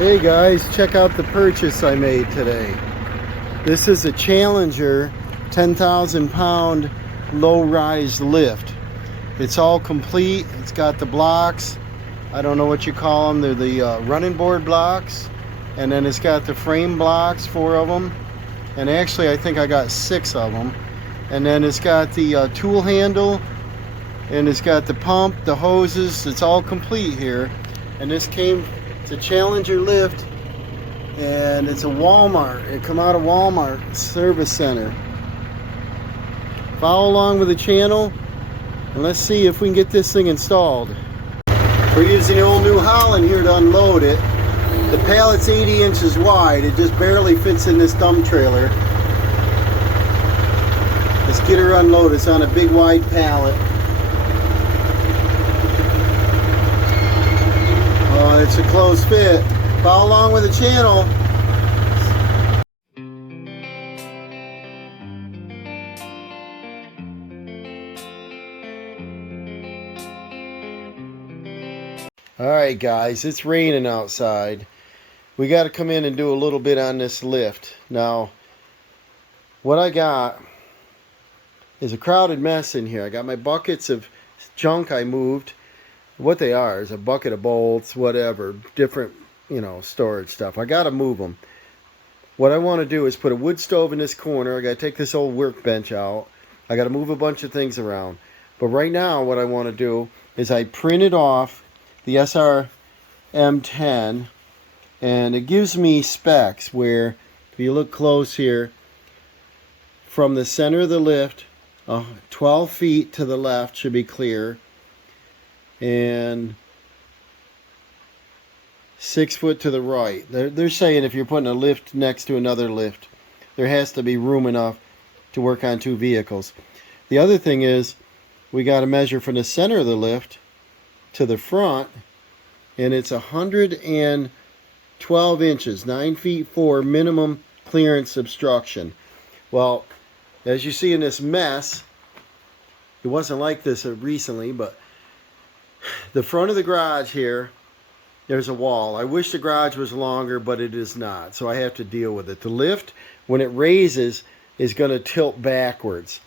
Hey guys, check out the purchase I made today. This is a Challenger 10,000 pound low-rise lift. It's all complete. It's got the blocks. I don't know what you call them. They're the running board blocks. And then it's got the frame blocks, 4 of them. And actually I think I got 6 of them. And then it's got the tool handle. And it's got the pump, the hoses. It's all complete here. And this came... It's a Challenger lift, and it's a Walmart. It come out of Walmart service center. Follow along with the channel, and let's see if we can get this thing installed. We're using the old New Holland here to unload it. The pallet's 80 inches wide. It just barely fits in this dump trailer. Let's get her unloaded. It's on a big wide pallet. It's a close fit. Follow along with the channel. Alright guys, it's raining outside. We got to come in and do a little bit on this lift. Now, what I got is a crowded mess in here. I got my buckets of junk I moved. What they are is a bucket of bolts, whatever, different, storage stuff. I got to move them. What I want to do is put a wood stove in this corner. I got to take this old workbench out. I got to move a bunch of things around. But right now what I want to do is I printed off the SRM10, and it gives me specs where, if you look close here, from the center of the lift, 12 feet to the left should be clear. And 6 foot to the right. They're saying if you're putting a lift next to another lift, there has to be room enough to work on 2 vehicles. The other thing is, we got to measure from the center of the lift to the front, and it's 112 inches, 9 feet 4 minimum clearance obstruction. Well, as you see in this mess, it wasn't like this recently, but the front of the garage here, there's a wall. I wish the garage was longer, but it is not, so I have to deal with it. The lift, when it raises, is going to tilt backwards.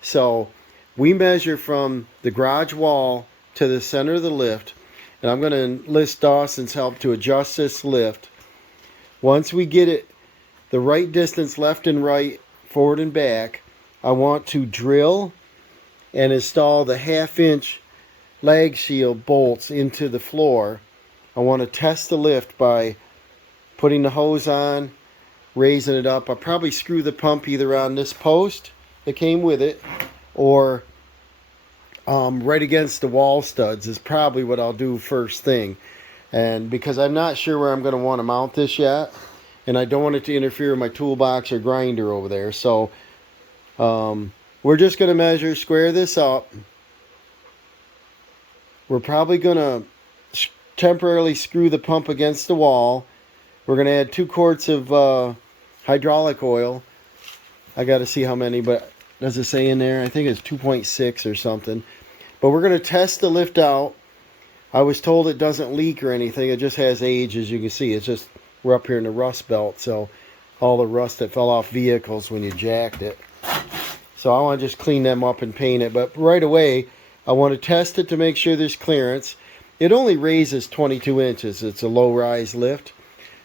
So we measure from the garage wall to the center of the lift, and I'm going to enlist Dawson's help to adjust this lift. Once we get it the right distance left and right, forward and back, I want to drill and install the 1/2 inch lag shield bolts into the floor. I want to test the lift by putting the hose on, raising it up. I'll probably screw the pump either on this post that came with it, or right against the wall studs is probably what I'll do first thing. And because I'm not sure where I'm going to want to mount this yet, and I don't want it to interfere with my toolbox or grinder over there, so we're just going to measure, square this up. We're probably going to temporarily screw the pump against the wall. We're going to add 2 quarts of hydraulic oil. I got to see how many, but does it say in there? I think it's 2.6 or something. But we're going to test the lift out. I was told it doesn't leak or anything. It just has age, as you can see. It's just, we're up here in the rust belt, so all the rust that fell off vehicles when you jacked it. So I want to just clean them up and paint it. But right away, I want to test it to make sure there's clearance. It only raises 22 inches. It's a low-rise lift.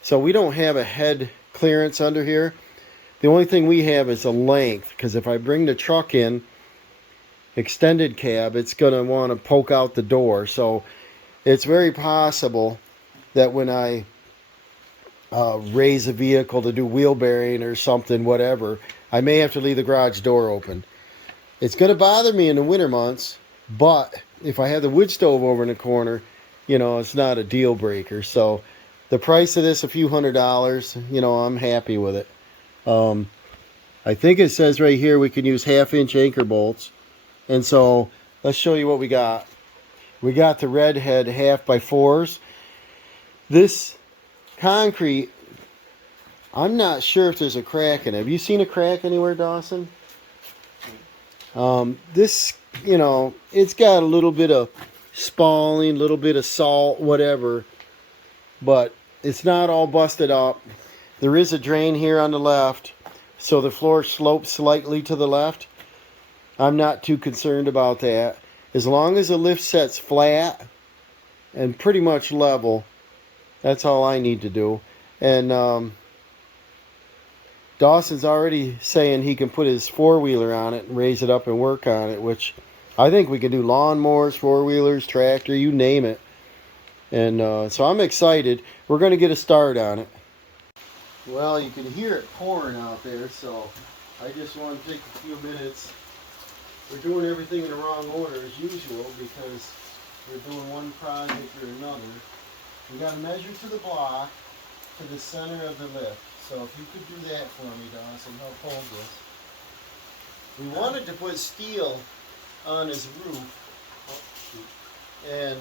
So we don't have a head clearance under here. The only thing we have is a length, because if I bring the truck in, extended cab, it's going to want to poke out the door. So it's very possible that when I raise a vehicle to do wheel bearing or something, whatever, I may have to leave the garage door open. It's going to bother me in the winter months. But if I have the wood stove over in the corner, it's not a deal breaker. So the price of this, a few $100s, I'm happy with it. I think it says right here we can use 1/2 inch anchor bolts. And so let's show you what we got. We got the red head 1/2x4s. This concrete, I'm not sure if there's a crack in it. Have you seen a crack anywhere, Dawson? This, it's got a little bit of spalling, a little bit of salt, whatever, but it's not all busted up. There is a drain here on the left, so the floor slopes slightly to the left. I'm not too concerned about that. As long as the lift sets flat and pretty much level, that's all I need to do. And Dawson's already saying he can put his four-wheeler on it and raise it up and work on it, which I think we can do lawnmowers, four-wheelers, tractor, you name it. And so I'm excited. We're going to get a start on it. Well, you can hear it pouring out there, so I just want to take a few minutes. We're doing everything in the wrong order as usual because we're doing one project or another. We got to measure to the block to the center of the lift. So if you could do that for me, Dawson, help hold this. We wanted to put steel on his roof, and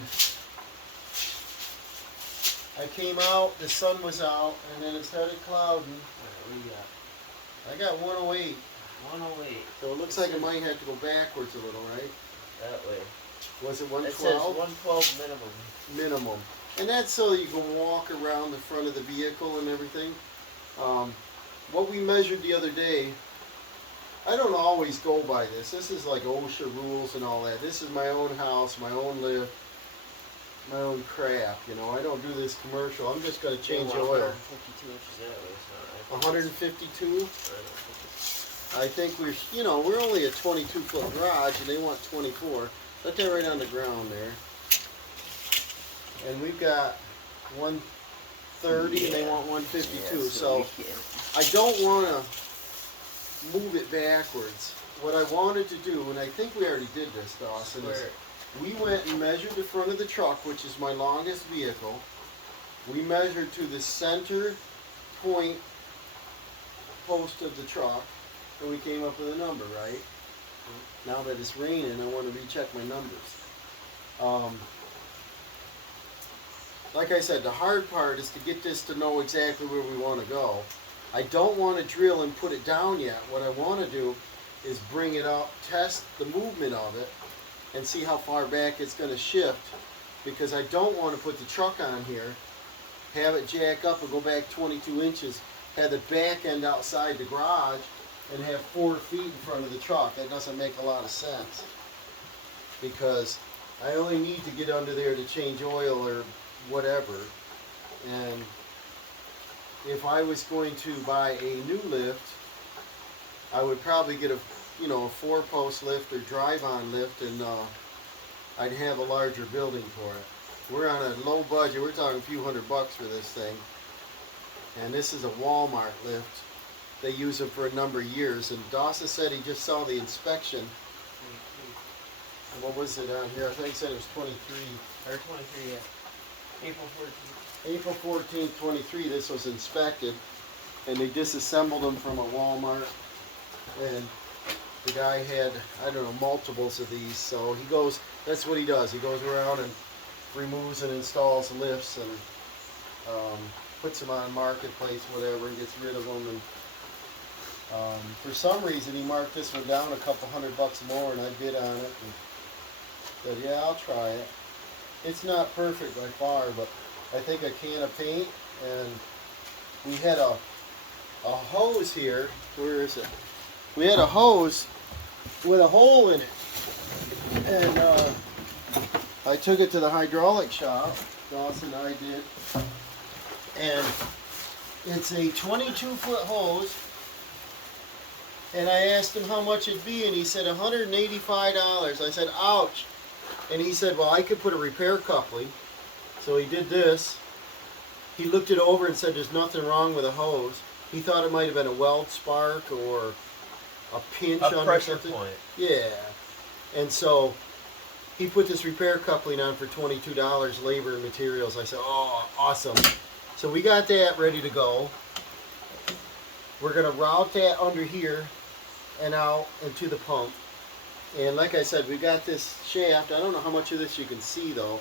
I came out, the sun was out, and then it started clouding. What do you got? I got 108. 108. So it looks like it might have to go backwards a little, right? That way. Was it It says 112? 112 minimum. Minimum. And that's so you can walk around the front of the vehicle and everything. What we measured the other day, I don't always go by this. This is like OSHA rules and all that. This is my own house, my own lift, my own crap. You know, I don't do this commercial. I'm just going to change the oil. 152 inches that way. So 152? I think we're only a 22-foot garage and they want 24. Let that right on the ground there. And we've got 130 and they want 152. So I don't want to move it backwards. What I wanted to do, and I think we already did this, Dawson, is we went and measured the front of the truck, which is my longest vehicle. We measured to the center point post of the truck, and we came up with a number, right? Now that it's raining, I want to recheck my numbers. Like I said, the hard part is to get this to know exactly where we want to go. I don't want to drill and put it down yet. What I want to do is bring it up, test the movement of it, and see how far back it's going to shift, because I don't want to put the truck on here, have it jack up and go back 22 inches, have the back end outside the garage, and have 4 feet in front of the truck. That doesn't make a lot of sense, because I only need to get under there to change oil or whatever. And if I was going to buy a new lift, I would probably get a 4-post lift or drive-on lift, and I'd have a larger building for it. We're on a low budget. We're talking a few $100 for this thing. And this is a Walmart lift. They use them for a number of years. And Dawson said he just saw the inspection. What was it on here? I think he said it was 23. Or 23, yeah. April 14th. April 14th, 23, this was inspected. And they disassembled them from a Walmart. And the guy had, I don't know, multiples of these. So he goes, that's what he does. He goes around and removes and installs lifts and puts them on Marketplace, whatever, and gets rid of them. And for some reason, he marked this one down a couple $100 more, and I bid on it. And said, yeah, I'll try it. It's not perfect by far, but I think a can of paint, and we had a hose here. Where is it? We had a hose with a hole in it, and I took it to the hydraulic shop. Dawson and I did, and it's a 22-foot hose. And I asked him how much it'd be, and he said $185. I said, ouch. And he said, well, I could put a repair coupling. So he did this. He looked it over and said there's nothing wrong with the hose. He thought it might have been a weld spark or a pinch on pressure something. point. Yeah. And so he put this repair coupling on for $22, labor and materials. I said, oh, awesome. So we got that ready to go. We're going to route that under here and out into the pump. And like I said, we got this shaft. I don't know how much of this you can see, though.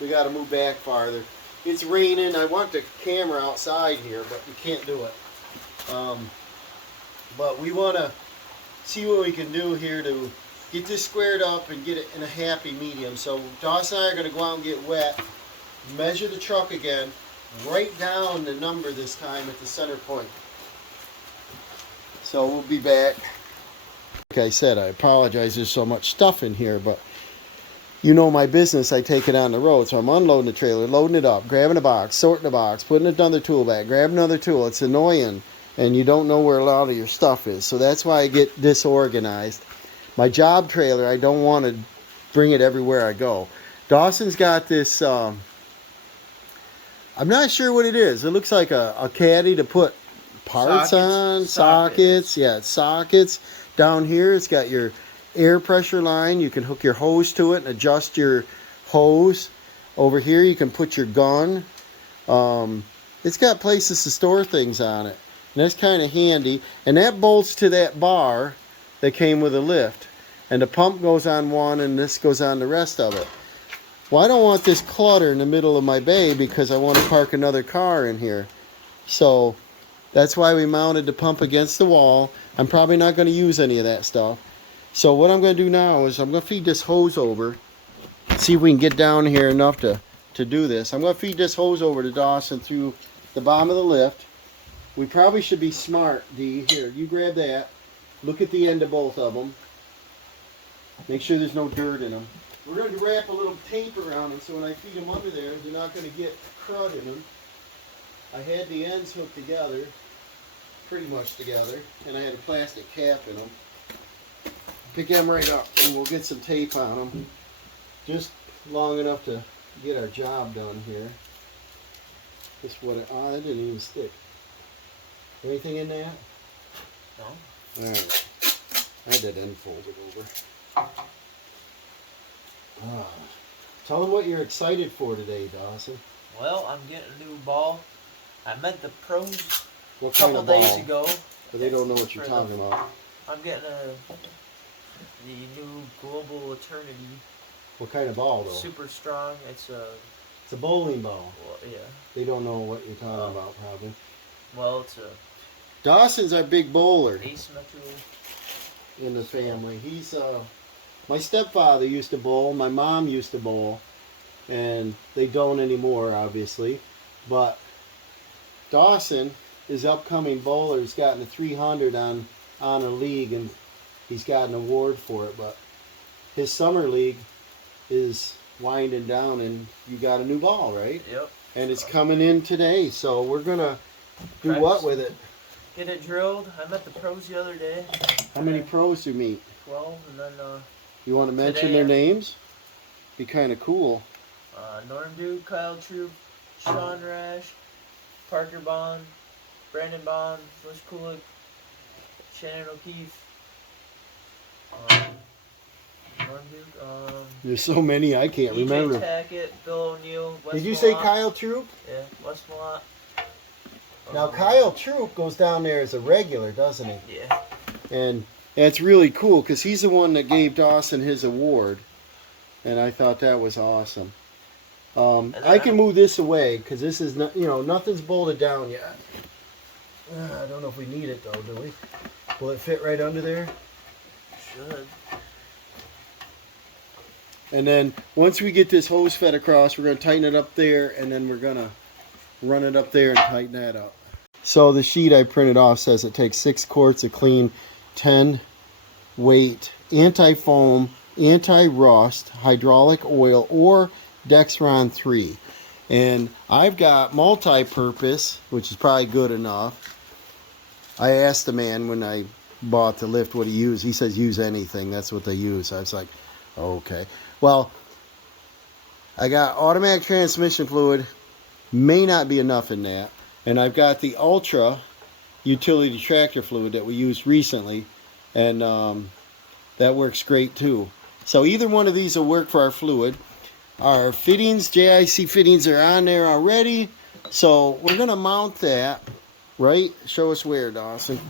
We got to move back farther. It's raining. I want the camera outside here, but we can't do it. But we want to see what we can do here to get this squared up and get it in a happy medium. So Dawson and I are going to go out and get wet, measure the truck again, write down the number this time at the center point. So we'll be back. Like I said, I apologize, there's so much stuff in here, but you know my business, I take it on the road. So I'm unloading the trailer, loading it up, grabbing a box, sorting the box, putting another tool back, grab another tool. It's annoying, and you don't know where a lot of your stuff is. So that's why I get disorganized. My job trailer, I don't want to bring it everywhere I go. Dawson's got this, I'm not sure what it is. It looks like a caddy to put parts on, sockets. Yeah, it's sockets. Down here, it's got your air pressure line. You can hook your hose to it and adjust your hose. Over here, you can put your gun. It's got places to store things on it. And that's kind of handy. And that bolts to that bar that came with a lift. And the pump goes on one and this goes on the rest of it. Well, I don't want this clutter in the middle of my bay because I want to park another car in here. So that's why we mounted the pump against the wall. I'm probably not going to use any of that stuff. So what I'm going to do now is I'm going to feed this hose over. See if we can get down here enough to do this. I'm going to feed this hose over to Dawson through the bottom of the lift. We probably should be smart, Dee. Here, you grab that. Look at the end of both of them. Make sure there's no dirt in them. We're going to wrap a little tape around them so when I feed them under there, they're not going to get crud in them. I had the ends hooked together, pretty much together, and I had a plastic cap in them. Pick them right up and we'll get some tape on them. Just long enough to get our job done here. Just what that didn't even stick. Anything in that? No. Alright. I had that end folded over. Tell them what you're excited for today, Dawson. Well, I'm getting a new ball. I met the pros What a kind couple of ball? days ago. But they don't know what you're For talking about. I'm getting the new Global Eternity. What kind of ball, though? Super strong. It's a bowling ball. well, yeah. They don't know what you're talking about, probably. Well, it's a Dawson's our big bowler asymmetrical. in the family. He's my stepfather used to bowl, my mom used to bowl, and they don't anymore, obviously. But Dawson, his upcoming bowler, has gotten a 300 on a league, and he's got an award for it. But his summer league is winding down, and you got a new ball, right? Yep. And it's coming in today, so we're gonna do what with it? Get it drilled. I met the pros the other day. How many pros do you meet? 12, and then You want to mention Today, their names? Be kind of cool. Norm Duke, Kyle Troop, Sean Rash, Parker Bond, Brandon Bond, Bush Kulik, Shannon O'Keefe, Norm Duke, There's so many I can't EJ remember. Tackett, Bill O'Neill, Wes Did you say Malott. Kyle Troop? Yeah, Wes Malott. Now Kyle Troop goes down there as a regular, doesn't he? Yeah. And it's really cool because he's the one that gave Dawson his award, and I thought that was awesome. I can move this away because this is not, nothing's bolted down yet. I don't know if we need it though, do we? Will it fit right under there? Should. And then once we get this hose fed across, we're going to tighten it up there, and then we're going to run it up there and tighten that up. So the sheet I printed off says it takes 6 quarts of clean 10 weight anti-foam, anti-rust, hydraulic oil, or Dexron 3. And I've got multi-purpose, which is probably good enough. I asked the man when I bought the lift what he used. He says use anything. That's what they use. I was like, okay. Well, I got automatic transmission fluid. May not be enough in that. And I've got the Ultra utility tractor fluid that we used recently. And that works great too. So either one of these will work for our fluid. Our fittings, JIC fittings, are on there already. So we're going to mount that, right? Show us where, Dawson.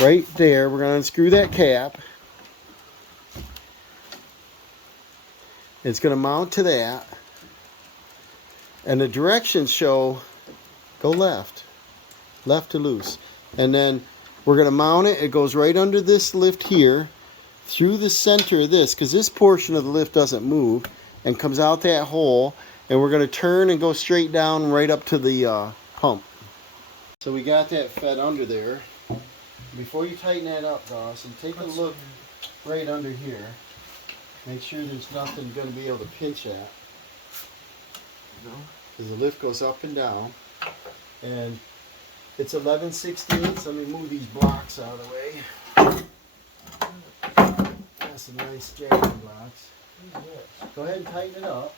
Right there. We're going to unscrew that cap. It's going to mount to that. And the directions show go left. Left to loose. And then we're going to mount it. It goes right under this lift here. Through the center of this. Because this portion of the lift doesn't move. And comes out that hole. and we're going to turn and go straight down right up to the pump. So we got that fed under there. Before you tighten that up, Dawson, take a look right under here. Make sure there's nothing going to be able to pinch at. No. Because the lift goes up and down. And it's 11/16. Let me move these blocks out of the way. That's some nice jacking blocks. Go ahead and tighten it up.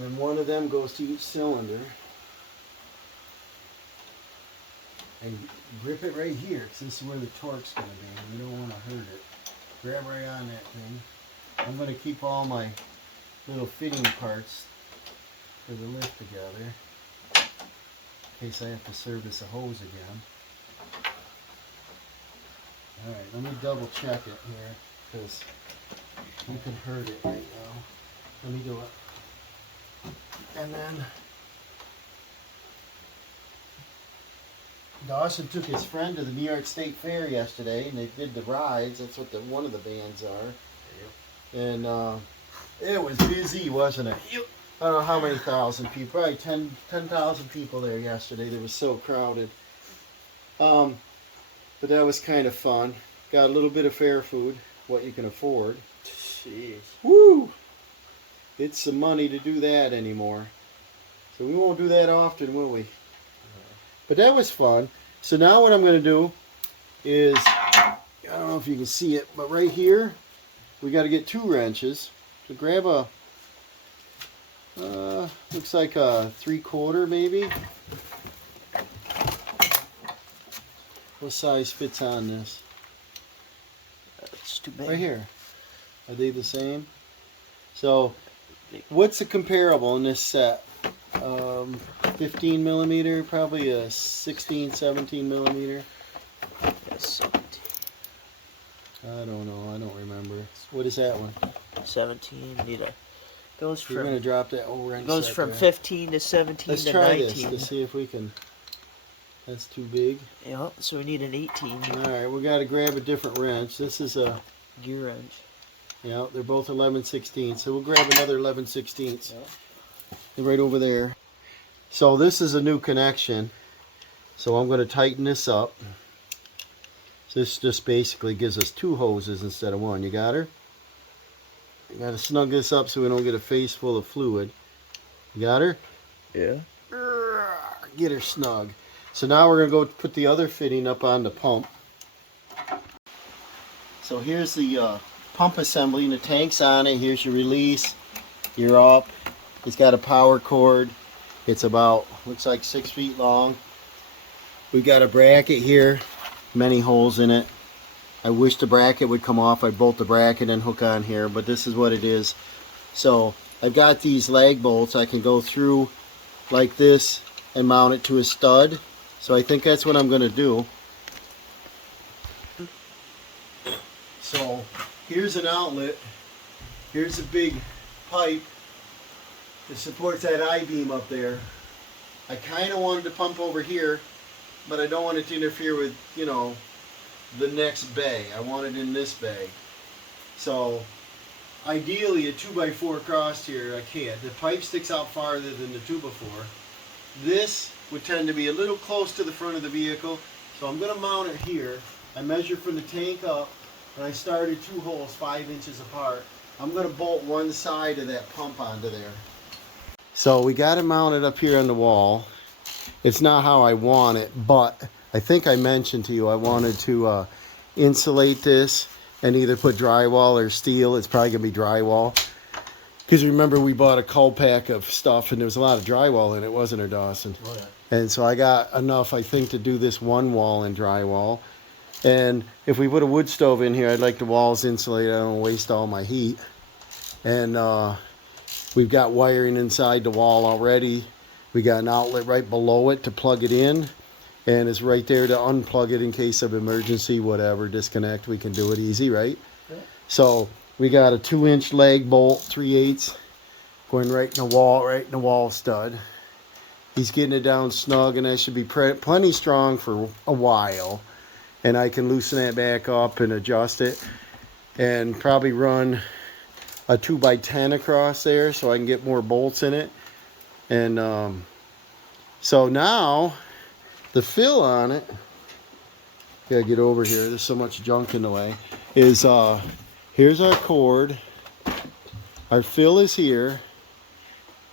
And one of them goes to each cylinder. And grip it right here, because this is where the torque's going to be. We don't want to hurt it. Grab right on that thing. I'm going to keep all my little fitting parts for the lift together, in case I have to service a hose again. Alright, let me double check it here, because you can hurt it right now. Let me do it. And then Dawson took his friend to the New York State Fair yesterday, and they did the rides. That's what one of the bands are. Yep. And it was busy, wasn't it? Yep. I don't know how many thousand people. Probably 10,000 people there yesterday. They were so crowded. But that was kind of fun. Got a little bit of fair food, what you can afford. Jeez. Woo! It's some money to do that anymore. So we won't do that often, will we? But that was fun. So now what I'm going to do is, I don't know if you can see it, but right here, we got to get 2 wrenches. So grab a, looks like a 3/4 maybe. What size fits on this? It's too big. Right here. Are they the same? So, what's the comparable in this set? 15 millimeter, probably a 16, 17 millimeter. Yes, 17. I don't know. I don't remember. What is that one? 17. Need a goes You're from gonna drop that whole wrench. goes set from there. 15 to 17 Let's to try 19. this to see if we can. That's too big. Yeah, so we need an 18 All right, we got to grab a different wrench. This is a. gear wrench. Yeah, they're both 11/16. So we'll grab another 11/16. Yeah. They're right over there. So this is a new connection. So I'm going to tighten this up. So this just basically gives us 2 hoses instead of 1. You got her? You got to snug this up so we don't get a face full of fluid. You got her? Yeah. Get her snug. So now we're going to go put the other fitting up on the pump. So here's the pump assembly, and the tank's on it. Here's your release. You're up. It's got a power cord. It's about, looks like 6 feet long. We've got a bracket here, many holes in it. I wish the bracket would come off. I'd bolt the bracket and hook on here, but this is what it is. So I've got these lag bolts. I can go through like this and mount it to a stud. So I think that's what I'm going to do. So here's an outlet. Here's a big pipe that supports that I-beam up there. I kind of wanted to pump over here, but I don't want it to interfere with, you know, the next bay. I want it in this bay. So ideally a 2x4 crossed here, I can't. The pipe sticks out farther than the 2x4. This would tend to be a little close to the front of the vehicle, so I'm going to mount it here. I measured from the tank up, and I started 2 holes 5 inches apart. I'm going to bolt one side of that pump onto there. So we got it mounted up here on the wall. It's not how I want it, but I think I mentioned to you I wanted to insulate this and either put drywall or steel. It's probably going to be drywall. Because remember, we bought a cull pack of stuff, and there was a lot of drywall in it, wasn't there, Dawson? Oh, yeah. And so I got enough, I think, to do this one wall in drywall. And if we put a wood stove in here, I'd like the walls insulated. I don't waste all my heat. And we've got wiring inside the wall already. We got an outlet right below it to plug it in. And it's right there to unplug it in case of emergency, whatever, disconnect. We can do it easy, right? Yeah. So we got a 2-inch lag bolt, 3/8, going right in the wall stud. He's getting it down snug, and that should be plenty strong for a while. and I can loosen that back up and adjust it, and probably run a 2x10 across there so I can get more bolts in it. And so now the fill on it, gotta get over here, there's so much junk in the way, is here's our cord. Our fill is here.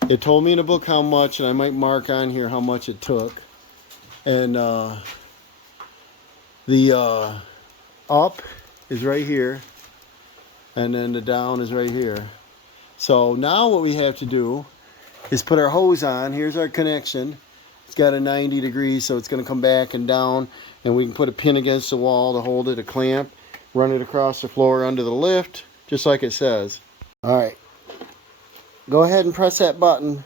It told me in the book how much, and I might mark on here how much it took. And the up is right here, and then the down is right here. So now what we have to do is put our hose on. Here's our connection. It's got a 90 degrees, so it's going to come back and down, and we can put a pin against the wall to hold it, a clamp, run it across the floor under the lift, just like it says. All right, go ahead and press that button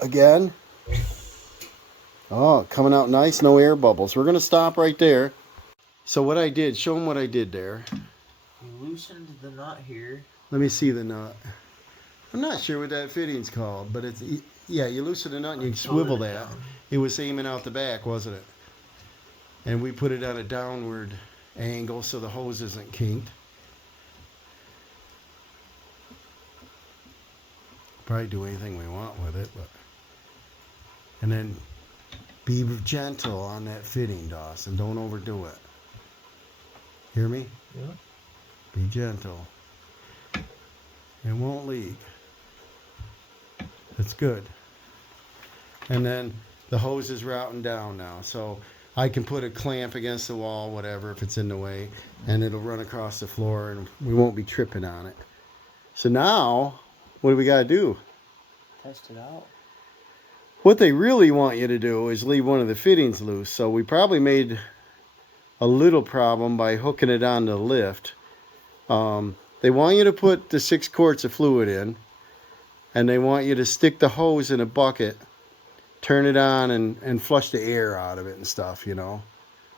again. Oh, coming out nice, no air bubbles. We're going to stop right there. So what I did, show them what I did there. You loosened the nut here. Let me see the nut. I'm not sure what that fitting's called, but it's, yeah, you loosen the nut and you swivel that. It was aiming out the back, wasn't it? And we put it on a downward angle so the hose isn't kinked. Probably do anything we want with it, but. And then be gentle on that fitting, Dawson. Don't overdo it. Hear me? Yeah. Be gentle. It won't leak. It's good. And then the hose is routing down now. So I can put a clamp against the wall, whatever, if it's in the way, and it'll run across the floor and we won't be tripping on it. So now, what do we got to do? Test it out. What they really want you to do is leave one of the fittings loose. So we probably made a little problem by hooking it on the lift. They want you to put the 6 quarts of fluid in, and they want you to stick the hose in a bucket, turn it on, and flush the air out of it and stuff, you know.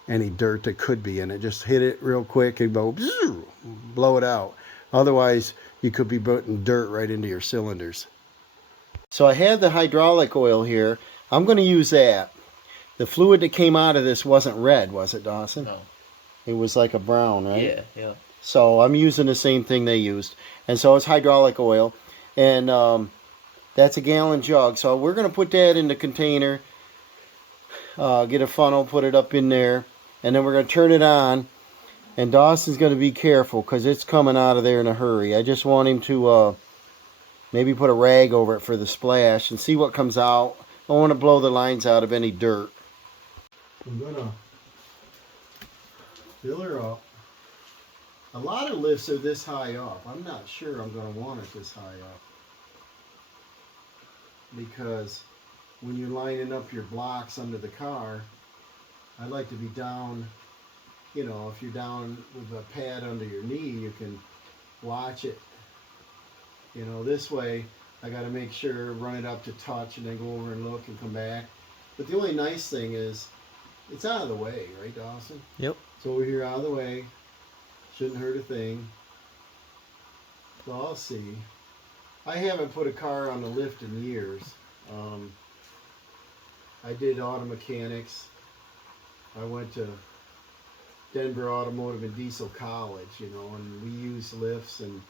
Any dirt that could be in it. Just hit it real quick and blow it out. Otherwise, you could be putting dirt right into your cylinders. So I have the hydraulic oil here. I'm going to use that. The fluid that came out of this wasn't red, was it, Dawson? No. It was like a brown, right? Yeah, yeah. So I'm using the same thing they used. And so it's hydraulic oil. And that's a gallon jug. So we're going to put that in the container. Get a funnel, put it up in there. And then we're going to turn it on. And Dawson's going to be careful because it's coming out of there in a hurry. I just want him to maybe put a rag over it for the splash and see what comes out. I want to blow the lines out of any dirt. I'm going to fill her up. A lot of lifts are this high up. I'm not sure I'm going to want it this high up. Because when you're lining up your blocks under the car, I'd like to be down, you know, if you're down with a pad under your knee, you can watch it. You know, this way, I got to make sure, run it up to touch, and then go over and look and come back. But the only nice thing is, it's out of the way, right, Dawson? Yep. It's over here out of the way. Shouldn't hurt a thing. So I'll see. I haven't put a car on the lift in years. I did auto mechanics. I went to Denver Automotive and Diesel College, you know, and we used lifts. And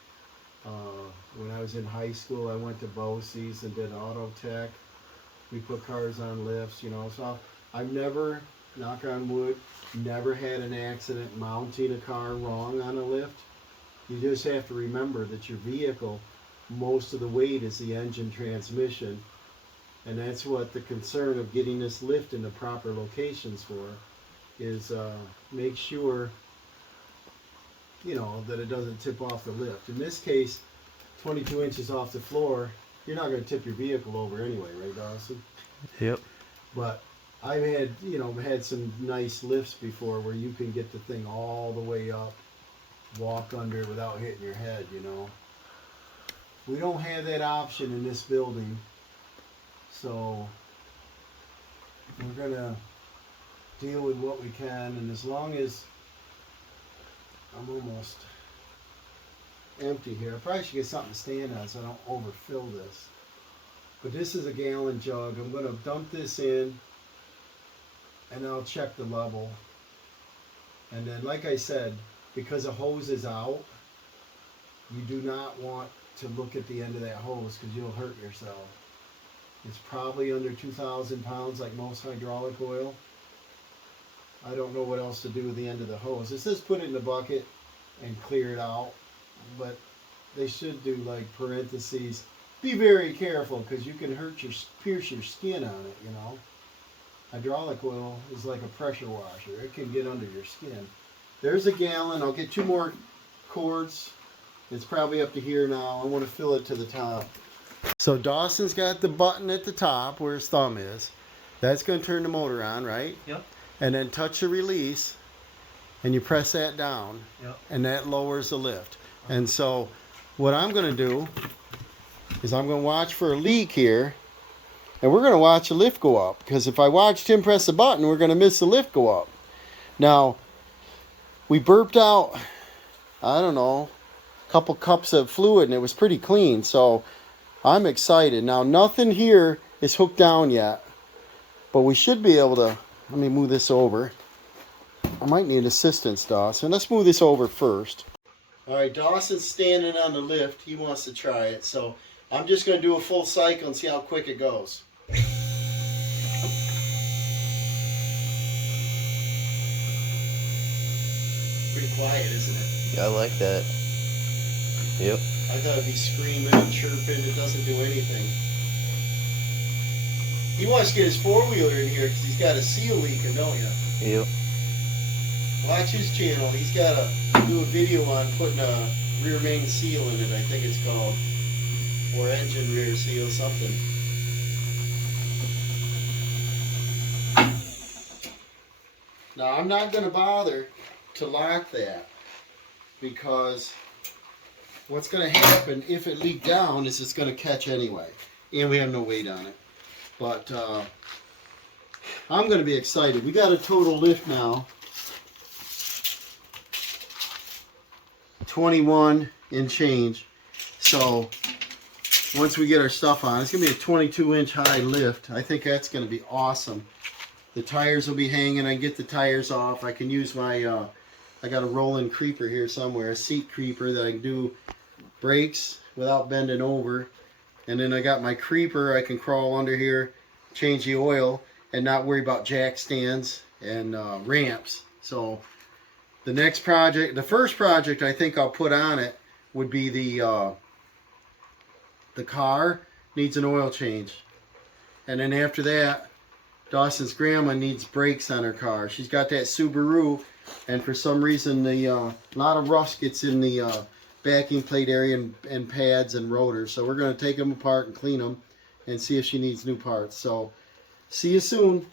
when I was in high school, I went to BOCES and did auto tech. We put cars on lifts, you know. So I've never, knock on wood, never had an accident mounting a car wrong on a lift. You just have to remember that your vehicle, most of the weight is the engine transmission. And that's what the concern of getting this lift in the proper locations for is make sure, you know, that it doesn't tip off the lift. In this case, 22 inches off the floor, you're not going to tip your vehicle over anyway, right, Dawson? Yep. But I've had, you know, had some nice lifts before where you can get the thing all the way up, walk under it without hitting your head, you know. We don't have that option in this building, so we're going to deal with what we can, and as long as I'm almost empty here, I probably should get something to stand on so I don't overfill this. But this is a gallon jug. I'm going to dump this in and I'll check the level. And then, like I said, because the hose is out, you do not want to look at the end of that hose because you'll hurt yourself. It's probably under 2,000 pounds like most hydraulic oil. I don't know what else to do with the end of the hose. It says put it in the bucket and clear it out, but they should do like parentheses. Be very careful because you can pierce your skin on it, you know. Hydraulic oil is like a pressure washer. It can get under your skin. There's a gallon. I'll get 2 more quarts. It's probably up to here now. I want to fill it to the top. So Dawson's got the button at the top where his thumb is. That's going to turn the motor on, right? Yep. And then touch the release, and you press that down, Yep. and that lowers the lift. And so what I'm going to do is I'm going to watch for a leak here, and we're going to watch the lift go up. Because if I watch Tim press the button, we're going to miss the lift go up. Now, we burped out, I don't know, a couple cups of fluid, and it was pretty clean. So I'm excited. Now, nothing here is hooked down yet, but we should be able to. Let me move this over. I might need assistance, Dawson. Let's move this over first. All right, Dawson's standing on the lift. He wants to try it. So I'm just going to do a full cycle and see how quick it goes. Pretty quiet, isn't it? Yeah, I like that. Yep. I thought it'd be screaming and chirping. It doesn't do anything. He wants to get his four-wheeler in here because he's got a seal leaking, don't you? Yep. Watch his channel. He's got to do a video on putting a rear main seal in it, I think it's called. Or engine rear seal, something. Now, I'm not going to bother to lock that because what's going to happen if it leaked down is it's going to catch anyway. And we have no weight on it. But I'm going to be excited. We got a total lift now. 21 and change. So once we get our stuff on, it's going to be a 22-inch high lift. I think that's going to be awesome. The tires will be hanging. I can get the tires off. I can use my, I got a rolling creeper here somewhere, a seat creeper that I can do brakes without bending over. And then I got my creeper. I can crawl under here, change the oil, and not worry about jack stands and ramps. So the next project, the first project I think I'll put on it would be the car needs an oil change. And then after that, Dawson's grandma needs brakes on her car. She's got that Subaru, and for some reason the lot of rust gets in the backing plate area and pads and rotors. So we're going to take them apart and clean them and see if she needs new parts. So see you soon.